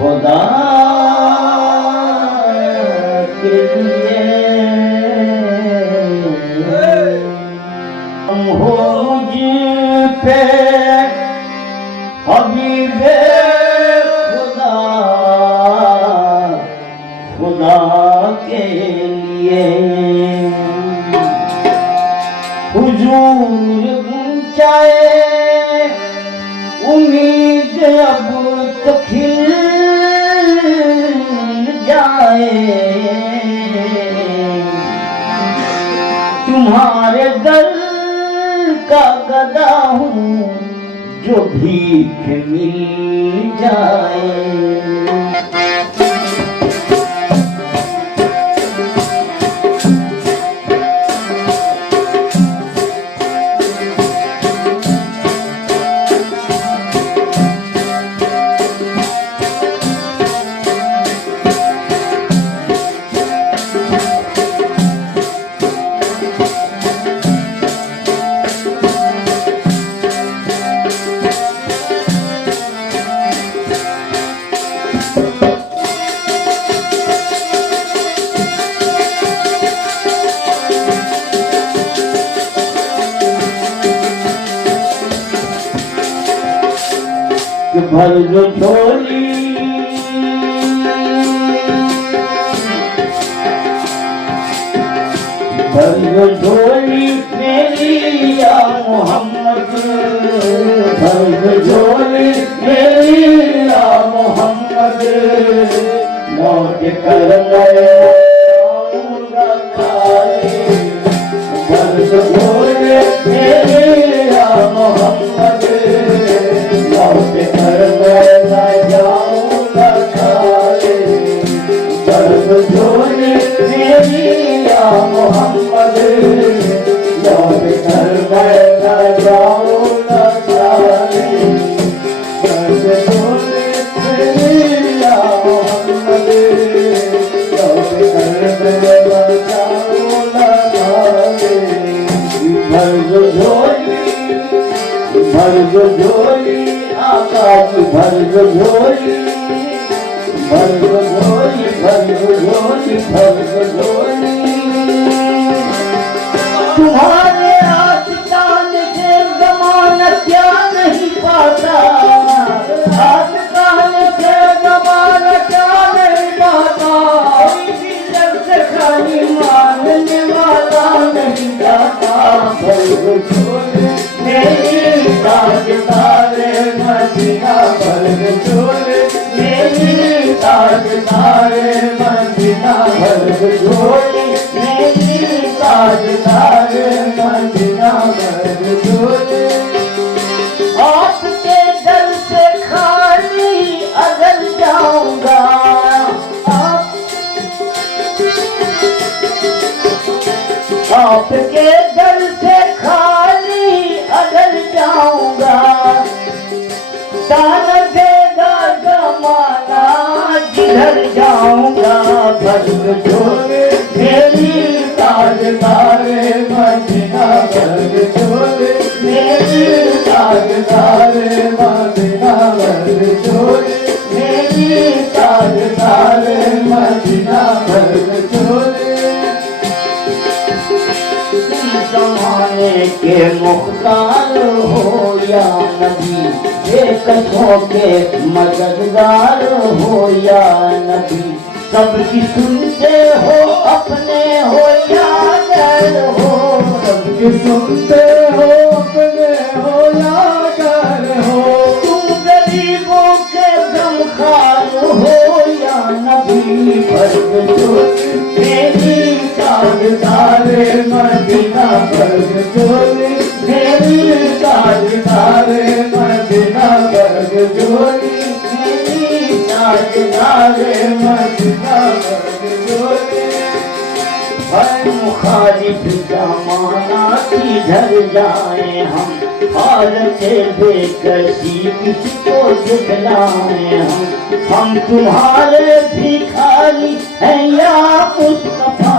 खुदा के लिए तुम हो मुझ पे हबीबे खुदा, खुदा के लिए हुजूर गुंजाए उम्मीद अब तो खिल जाए, तुम्हारे दर का गदा हूँ जो भीख मिल जाए। भर जो झोली भर जो झोली मेरी या मोहम्मद, भर जो झोली मेरी या मोहम्मद, लौट कर मैं आऊंगा खाली। भर जो झोली मेरी या मोहम्मद, लौट कर मैं न जाऊंगा खाली। भर जो झोली मेरी या मोहम्मद, लौट कर मैं न जाऊंगा खाली। भर जो झोली मेरी या मोहम्मद, लौट कर मैं न जाऊंगा खाली। भर जो झोली आका की भर जो झोली, भर जो झोली, भर जो झोली, भर जो झोली। तुम्हारे आशिकान से ज़माना क्या नहीं पाता, आशिकान से ज़माना क्या नहीं पाता। इसी लफ्ज़ खाली मांगने वाला नहीं जाता। भर जो झोली मेरी ताजदारे मदीना, भर जो झोली मेरी ताजदारे मदीना, भर जो झोली मेरी ताजदारे मदीना, भर जो झोली। आपके दर से खाली अगर जाऊंगा, आपके दर से खाली अगर जाऊंगा, ताना देगा जमाना जिधर जाऊंगा। भर जो झोली मेरी ताजदारे मदीना, भर जो झोली मेरी ताजदारे मदीना, भर जो झोली मेरी ताजदारे मदीना, भर जो झोली। जमाने के मुख्तार हो या नबी, बेकसों के मददगार हो या नबी, सबकी सुनते हो अपने हो या गैर हो, सबकी सुनते हो अपने हो या गैर हो। तुम गरीबों के गमखार हो या नबी, भर जो झोली मेरी ताजदारे मदीना, भर जो झोली मेरी ताजदारे मदीना, भर जो झोली मेरी ताजदारे मदीना मर्द झोली है मुखालिफ जमाना किधर जाए हम हालत बेकसी किसको दिखलाए हम तुम्हारे भिखारी हैं या मुस्तफा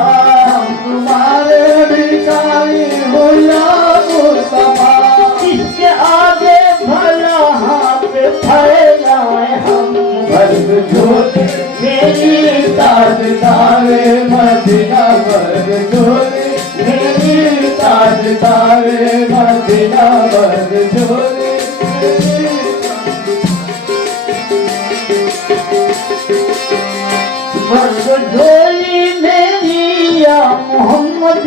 हम तुम्हारे भिखारी हो या मुस्तफा किसके आगे भला हाथ फैलाए हम मर्द झोली मेरी ताजदारे मदीना मर्द झोली मेरी ताजदारे मदीना मर्द झोली मर्द झोली मेरी या मोहम्मद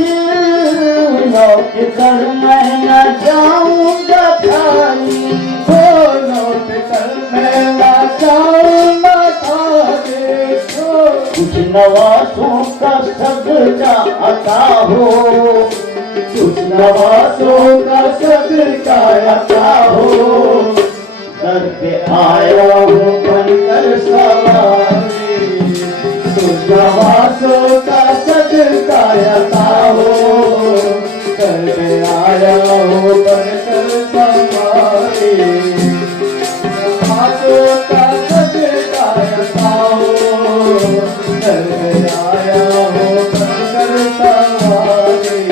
लौट कर मैं न जाऊंगा खाली हो लौट कर मैं न जाऊंगा खाली कुछ नवासों का सदका अता हो कुछ नवासों का सदका अता हो कर पे आया हूँ बनकर सवारी कुछ नवासों का सदका अता हो कर पे आया हूँ बनकर सवारी नवासों का सदका अता हो आया हो बनकर सवारी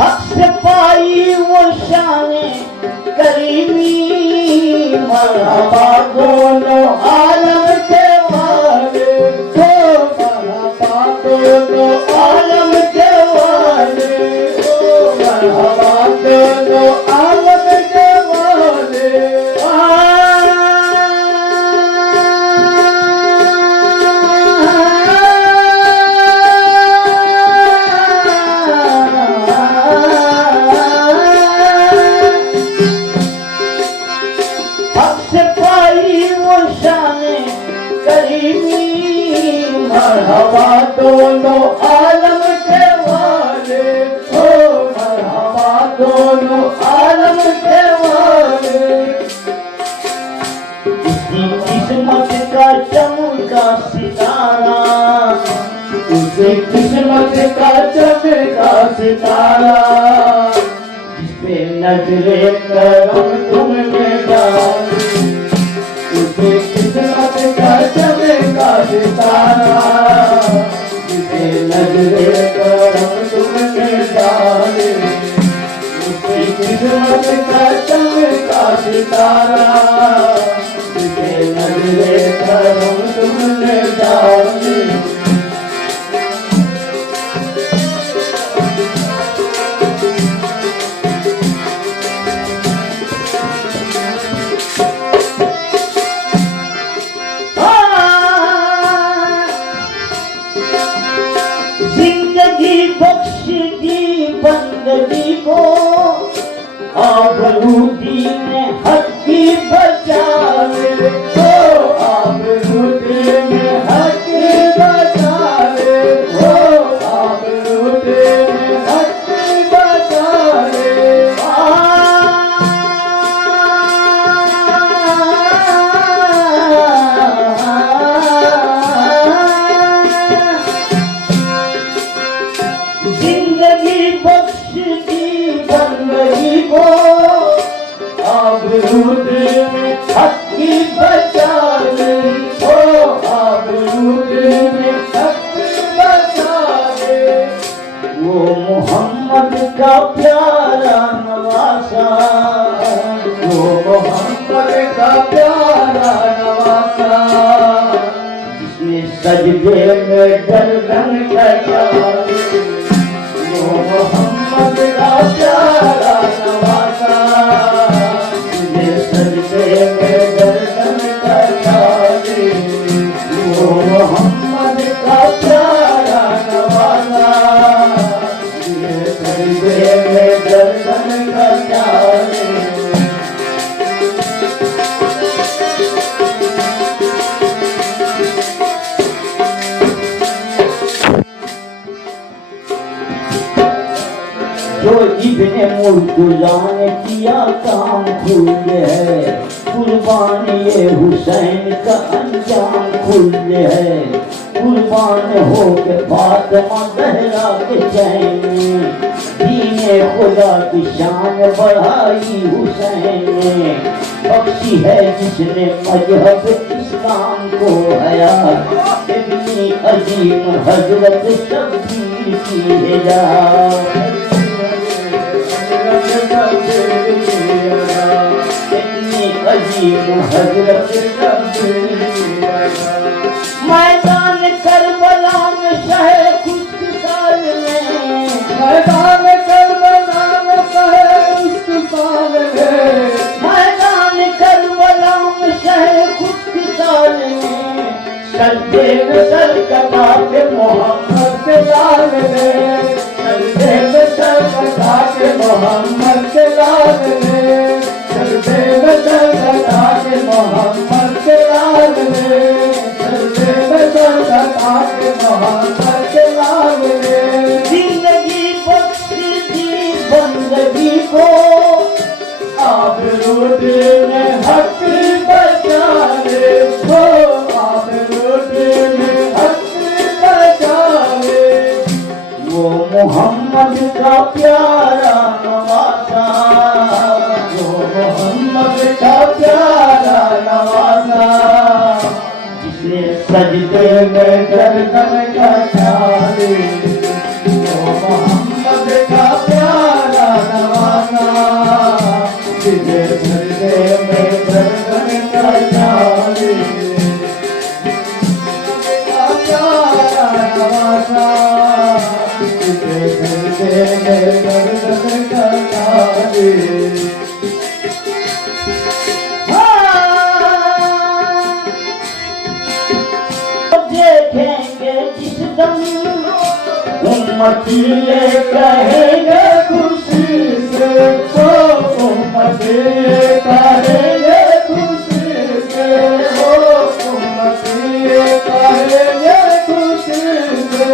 हक से पाई वो शाने करीमी मरहबा दोनों आलम के वाले हो मरहबा दोनों आलम के वाले हो मरहबा दोनों आलम के वाले हक से पाई वो शाने करीमी मरहबा दोनों आलम के वाले हो मरहबा दोनों आलम के वाले इसी किस्मत का चमका सितारा उसे किस्मत का चमका सितारा जिसपे नजरे करम तुमने डाली उसे किस्मत का चमका सितारा जिसे नजरे करम तुमने डाली उसे किस्मत का चमका सितारा जिसे नजरे करम तुमने डाली जिंदगी बख्श दी बंदगी को आबरूदी में हक की बचावे तो आबरूदी में हक की बचावे हो आबरूदी में हक की बचावे जिंदगी बख्श दी बंदगी को आबरूदी में हक की बचावे हो आबरूदी में हक की बचावे वो मोहम्मद का प्यारा नवासा वो मोहम्मद का प्यारा नवासा जिसने सजदे में गर्दन कटाई वो मोहम्मद का प्यारा नवासा जिसने सजदे में गर्दन कटाई वो मोहम्मद का प्यारा नवासा जिसने सजदे में गर्दन कटाई जो इब्ने मुर्तज़ा ने किया काम खुल है, कुर्बान ये हुसैन का अंजाम खुल है। कुर्बान हो के फातिमा ज़हरा के चैन, दीने खुदा की शान बढ़ाई हुसैन ने। बख्शी है जिसने मजहब इस्लाम को हयात, इतनी अजीम हजरत शब्बीर की हिदायत। इतनी अजीम हजरत शब्बीर की हिदायत। मैदान करबला में शहे खुशकिसाल में, मैदान करबला में शहे खुशकिसाल में, मैदान करबला में शहे खुशकिसाल में, सजदे में सर कटा के मोहम्मद के लाल में, सजदे में सर कटा के मोहम्मद के लाल में, सजदे में सर कटा के मोहम्मद के लाल में, सजदे में सर कटा के मोहम्मद के लाल में। जिंदगी बख्शी दी बंदगी को, आबरू दीन हक बचाने को, आबरू दीन हक बचाने। वो मोहम्मद का प्यारा नवासा, वो मोहम्मद का प्यारा नवासा, जिसने सजदे में गर्दन कटाई। वो मोहम्मद का प्यारा नवासा, जिसे सजदे में गर्दन कटाई। प्यारा नवासा, जिसे सजदे में गर्दन कटाई। देखेंगे जिस दम उम्मती ये कहेंगे खुशी से, ओ उम्मती ये कहेंगे खुशी से, ओ उम्मती ये कहेंगे खुशी से।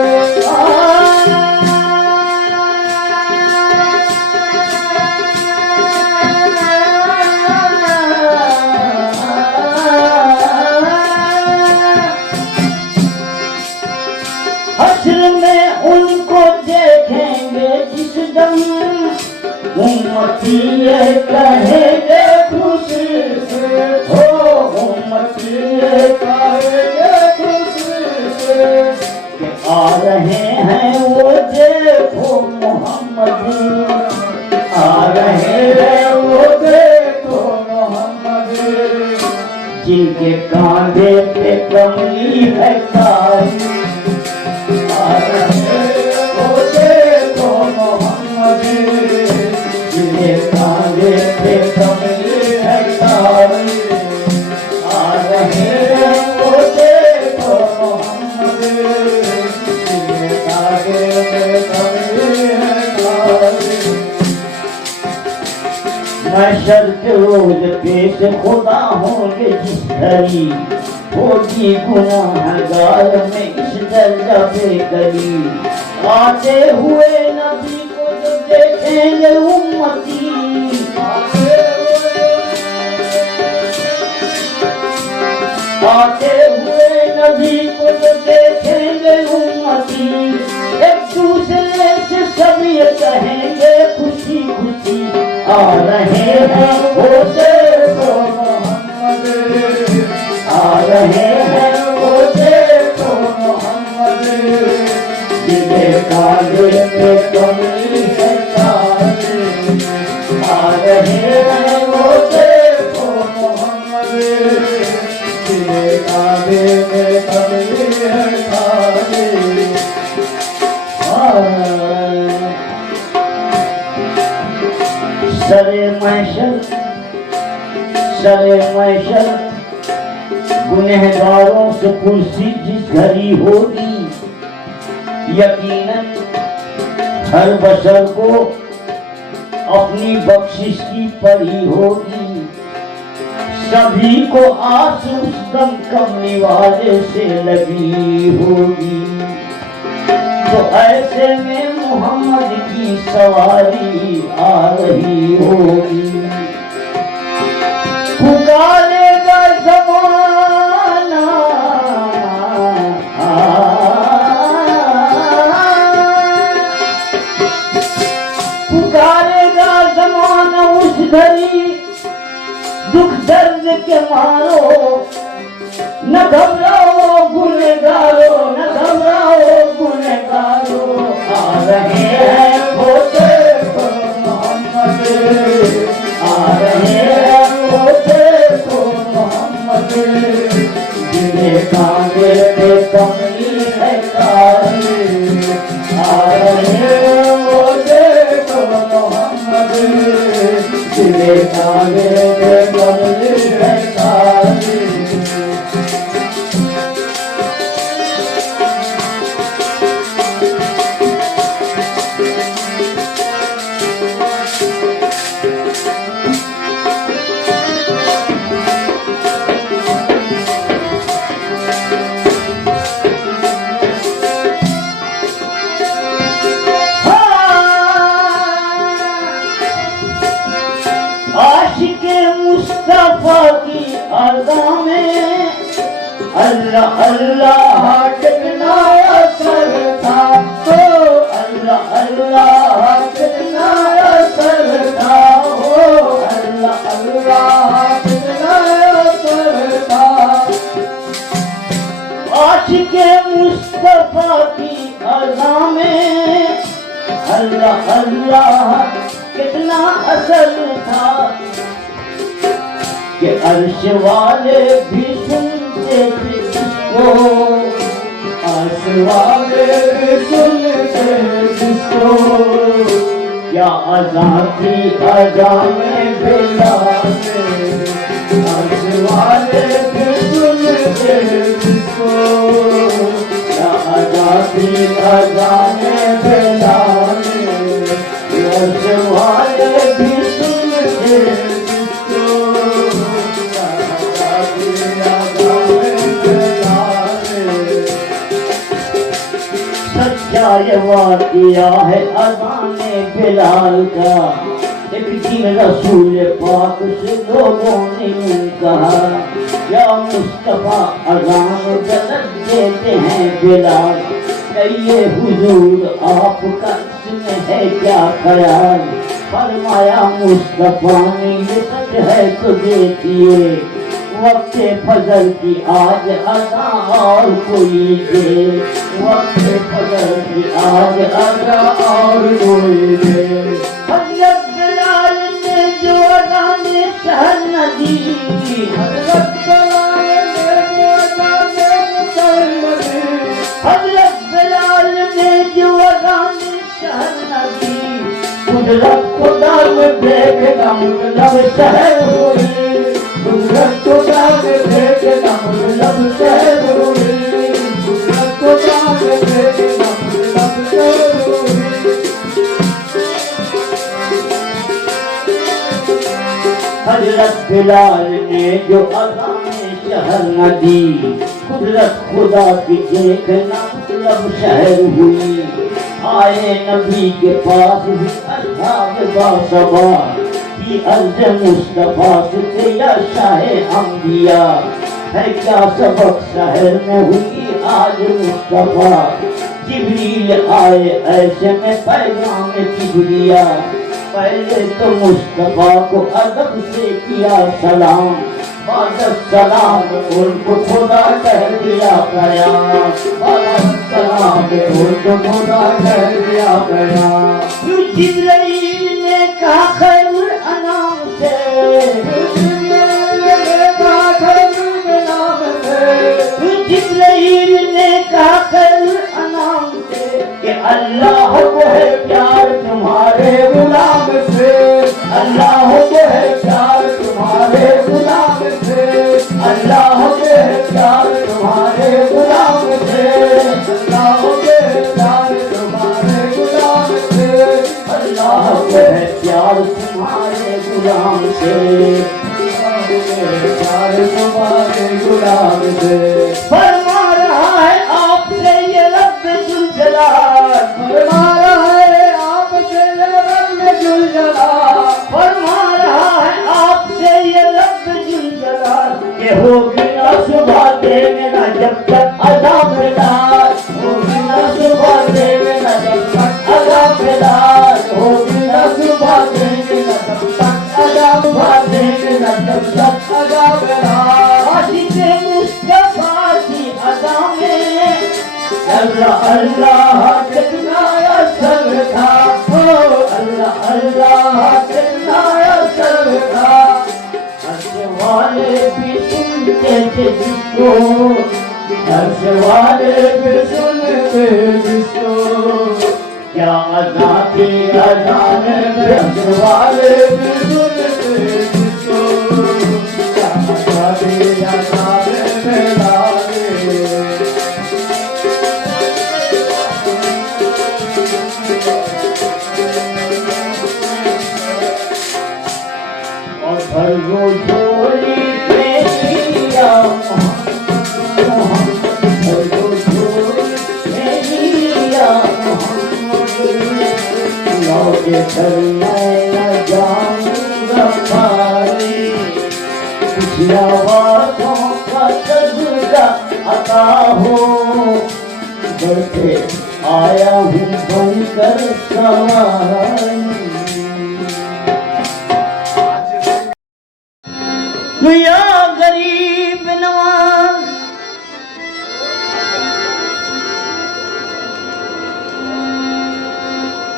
हश्र में उनको देखेंगे जिस दम उम्मती ये कहेंगे खुशी से, हो उम्मती ये कहेंगे खुशी से। कि आ रहे हैं वो देखो मोहम्मद, आ रहे हैं वो देखो मोहम्मद, जिनके कांधे पे कमली है तारी। आ रहे वो देखो मोहम्मद, जिनके कांधे पे कमली है तारी। आ रहे वो देखो मोहम्मद, जिनके कांधे पे कमली है तारी। महशर के रोज पेश खुदा होंगे जिस घड़ी, होगी गुनाहगार में इस दर्जा बेकरी। आते हुए नबी को जो देखेंगे उम्मती, आते हुए नबी को जो देखेंगे उम्मती, एक दूसरे से सब ये कहेंगे खुशी खुशी, आ रहे हैं वो देखो मोहम्मद, आ रहे हैं वो देखो मोहम्मद, जिन्हें कांधे पे कमली है तारी। आ रहे हैं वो देखो मोहम्मद, जिनके कांधे में कमली है तारी। सरे महशर गुनहगारों से कुर्सी जिस घड़ी होगी, यकीनन हर बशर को अपनी बख्शिश की पड़ी होगी। सभी को आस उस दम कमली वाले से लगी होगी। तो ऐसे में मोहम्मद की सवारी आ रही होगी। पुकारेगा ज़माना, पुकारेगा ज़माना उस घड़ी, दुख दर्द के मारो न घबराओ गुनहगारो, न घबराओ गुनहगारो। आ रहे हैं वो देखो मोहम्मद, आ रहे हैं वो देखो मोहम्मद, जिन्हें कांधे पे कमली है कारी। आ रहे हैं वो देखो मोहम्मद, जिन्हें कांधे पे कमली है कारी। आशिके मुस्तफा की अज़ा में अल्लाह अल्लाह कितना असर था, तो अल्लाह अल्लाह कितना असर था, हो अल्लाह अल्लाह कितना असर था। आशिके मुस्तफा की अज़ा में अल्लाह अल्लाह कितना असर था, कि अर्श वाले भी सुनते थे इसको, अर्श वाले भी सुनते इसको। क्या अज़ा थी अज़ा में बिलाले, अर्श वाले भी सुनते इसको। क्या अज़ा थी अज़ा में बिलाले, अर्श वाले भी सुनते इसको। सच्चा ये वाक़िया है अज़ाने बिलाल का। एक दिन रसूल पाक से लोगों ने कहा, या मुस्तफा अज़ान गलत देते हैं बिलाल, कहिए हुजूर आपका इसमें है क्या ख्याल। फरमाया मुस्तफा ने ये सच है तो देखिए, वक्त फजर की आज अज़ा और कोई दे, वक्त फजर की आज अज़ा और कोई दे। हज़रत बिलाल ने जो अज़ाने शहर न दी, हज़रत बिलाल ने जो अज़ाने शहर न दी, हज़रत बिलाल ने जो अज़ाने शहर न दी, कुदरत खुदा में देखना मतलब शहर हुई, कुदरत खुदा में देखना मतलब शहर हुई, कुदरत खुदा में देखना मतलब शहर हुई। हज़रत बिलाल ने जो अज़ाने शहर न दी, कुदरत खुदा की देखना मतलब शहर हुई। आए नबी के पास भी अस्हाब बासबा की अर्ज़ मुस्तफा से, या शाहे अंबिया है क्या सबक शहर में हुई आज मुस्तफा। जिब्रील आए ऐसे में पैगाम जिब्रिया, पहले तो मुस्तफा को अदब से किया सलाम, बाद सलाम उनको खुदा कह दिया कयाम, बाद सलाम उनको खुदा कह दिया कयाम। जिब्रील ने कहा खैरुल अनाम से, जिब्रील ने कहा खैरुल अनाम से, जिब्रील ने कहा खैरुल अनाम से, कि अल्लाह को है प्यार तुम्हारे गुलाम से, अल्लाह को है प्यार तुम्हारे गुलाम से, अल्लाह के प्यार तुम्हारे गुलाम से, अल्लाह के प्यार तुम्हारे गुलाम से, अल्लाह के प्यार तुम्हारे गुलाम से, प्यार तुम्हारे गुलाम से। फरमा रहा है आपसे ये रब जुल जलाल, जुलझला फरमा रहा है आपसे ये लब जुलझला कि होगी ना सुबह दे मेरा जब तक अज़ाबदार, होगी ना सुबह दे मेरा जब तक अज़ाबदार, होगी ना सुबह दे मेरा जब तक अज़ाबदार। आशिक़े मुस्तफ़ा की अदा में अल्लाह अल्लाह कितना असर था, ओ अल्लाह अल्लाह कितना असर था। हंसने वाले भी सुनते थे जिसको, हंसने वाले भी सुनते जिसको, क्या अज़ा थी अज़ान में हंसने वाले भी सुनते जिसको, क्या अज़ा थी अज़ान में लाले। और भर वो झोली मेरिया मोहम्मद, भर वो झोली मेरिया मोहम्मद, लौटे कर मैं न जाऊंगा पारी, कुछ आवाज़ों का सजदा अता हो, बढ़ते आया हूँ बनकर सवारी। या गरीब नवाज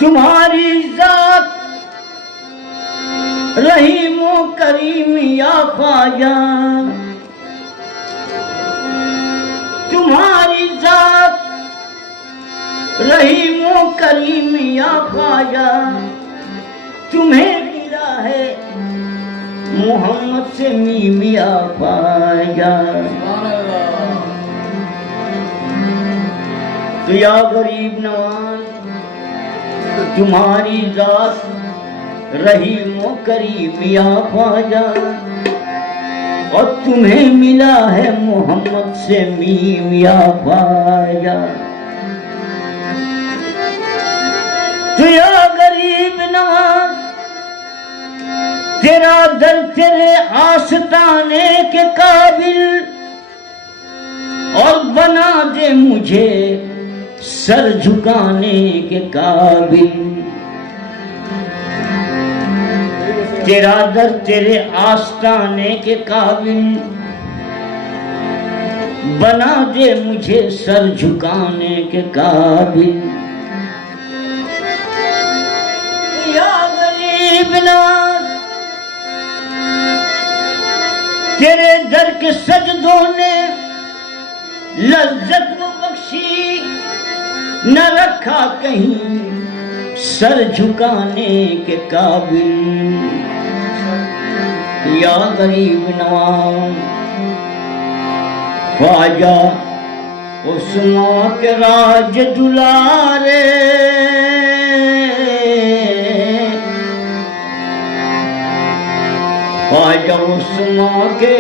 तुम्हारी जात रहीमो करीम या ख्वाजा, तुम्हारी जात रहीमो करीम या ख्वाजा, तुम्हें मिला है मोहम्मद से मीमिया ख्वाजा। तो या गरीब नवाज तुम्हारी जात रहीमो करीम या ख्वाजा, और तुम्हें मिला है मोहम्मद से मीम या ख्वाजा। तो या गरीब नवाज तेरा दर तेरे आस्ताने के काबिल, और बना दे मुझे सर झुकाने के काबिल। तेरा दर तेरे आस्ताने के काबिल, बना दे मुझे सर झुकाने के काबिल। या गरीब नवाज तेरे दर के सजदों ने लज्जत वो बख्शी, न रखा कहीं सर झुकाने के काबिल। या गरीब नवाज ख्वाजा उस्मा के राज दुलारे, ख्वाजा उस्मा के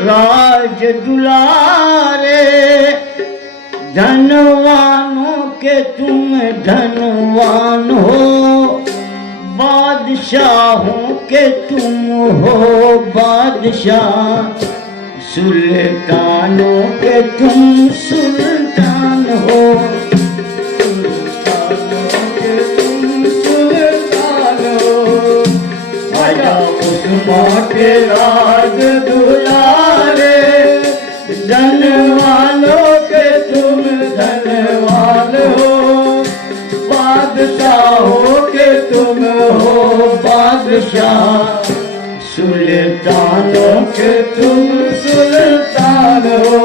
राज दुलारे, धनवानों के तुम धनवान हो, बादशाहों के तुम हो बादशाह, सुल्तानों के तुम सुल्तान हो, सुल्तानों के तुम सुल्तान हो। ख्वाजा उस्मा के राज दुलारे, धनवानों के तुम धनवान हो, बादशाहों के तुम हो बादशाह, सुल्तानों के तुम सुल्तान हो,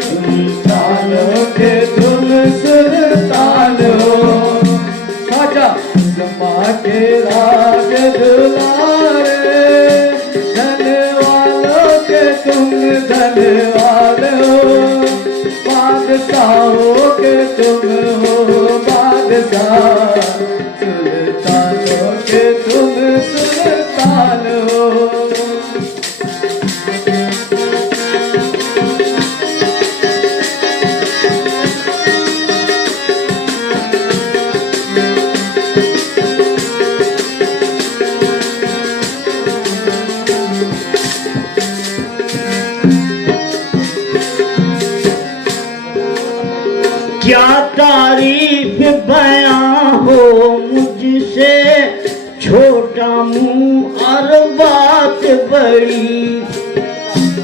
सुल्तानों के तुम सुल्तान हो। ख्वाजा उस्मा के राज दुलारे, धनवानों के तुम धनवान हो, बादशाहों के तुम हो बादशाह, सुल्तानों के तुम सुल्तान हो। मुंह और बात बड़ी,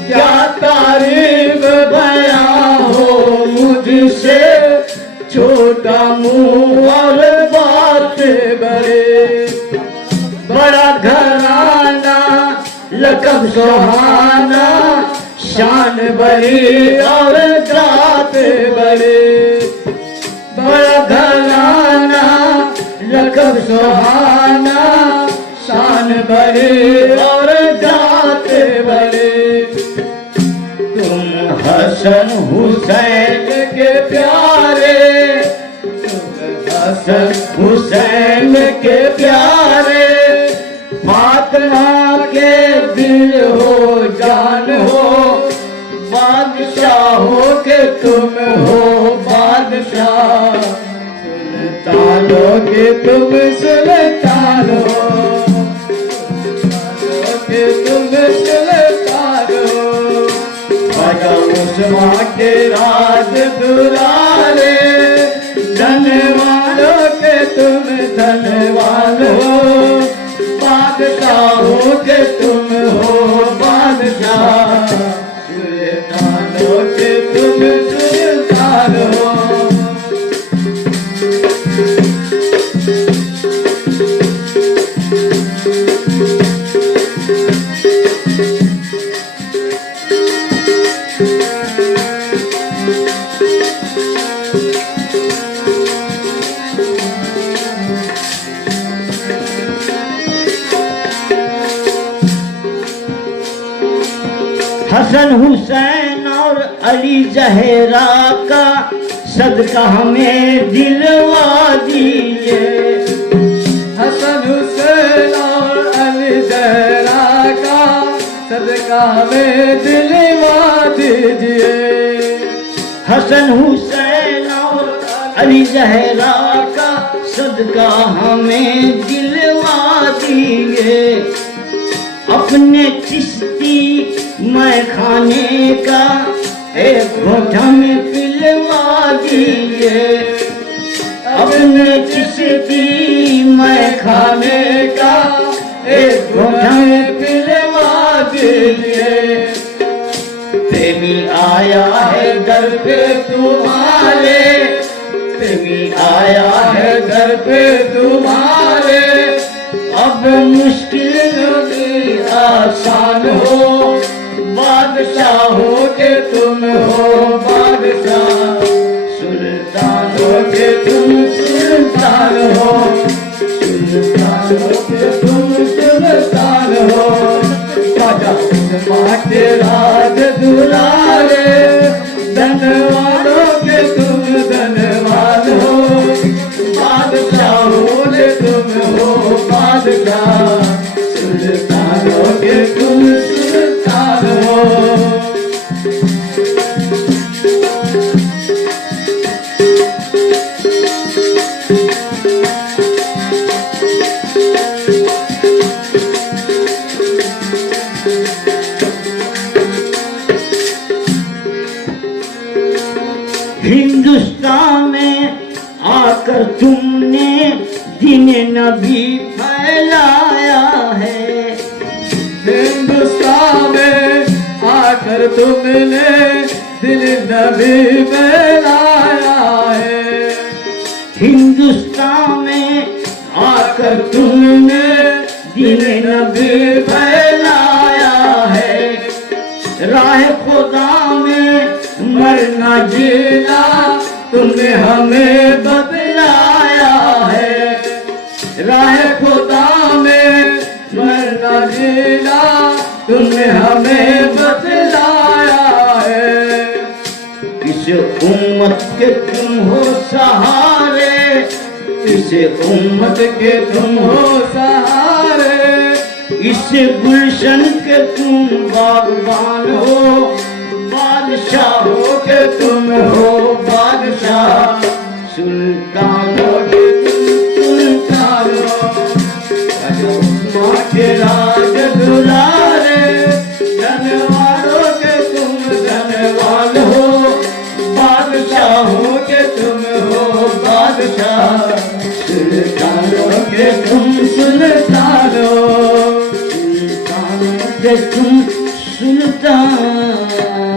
क्या तारीफ बयां हो मुझसे, छोटा मुंह और बात बड़े। बड़ा घराना लकब सुहाना, शान बड़ी और जात बड़े। बड़ा घराना लकब सुहाना, शान बड़ी और जात बड़े। तुम हसन हुसैन के प्यारे, तुम हसन हुसैन के प्यारे। फातिमा के दिल हो जान हो, बादशाहों के तुम हो बादशाह। सुल्तानों के तुम सुल्तान हो, सुल्तानों के तुम सुल्तान हो। ख्वाजा उस्मान के राज दुलारे, धनवानों के तुम धनवान हो। बादशाहों के तुम हो बादशाह, सुल्तानों के तुम सुल्तान हो। हसन हुसैन और अली जहरा का सदका हमें दिलवा दीजिए। हसन हुसैन और अली जहरा का सदका हमें दिलवा दीजिए। हसन हुसैन और अली जहरा का सदका हमें दिलवा दीजिए। अपने चिश्ती मैं खाने का एक घोटा में पिलवा दीजिए। अपने चिश्ती मैं खाने का एक घोटा में पिलवा दीजिए। प्रेमी आया है दर पे तुम्हारे, प्रेमी आया है दर पे तुम्हारे। अब मुश्किल भी आसान हो, बादशाहों के तुम हो बादशाह। सुल्तानों के तुम सुल्तान हो, सुल्तानों के तुम सुल्तान हो। ख्वाजा उस्मान के राज दुलारे, धनवानों के तुम धनवान हो। बादशाहों के तुम हो बादशाह, सुल्तानों के तुम सुल्तान हो। हिंदुस्तान में आकर तुमने दीन नबी फैलाया है। हिंदुस्तान में आकर तुमने दिल नबी फैलाया है। हिंदुस्तान में आकर तुमने दीन नबी फैलाया है। राह खुदा में मरना जीना तुमने हमें बतलाया है। राह खुदा में मरना जीना तुमने हमें बतलाया है। इस उम्मत के तुम हो सहारे, इस उम्मत के तुम हो सहारे। इस गुलशन के तुम बागबान हो, बादशाहों के तुम हो बादशाह। सुल्तानों के तुम सुल्तान हो, उस्मान के राज दुलारे। धनवानों के तुम धनवान हो, बादशाहों के तुम हो बादशाह। सुल्तानों के तुम सुल्तान हो। तुम सुल्तान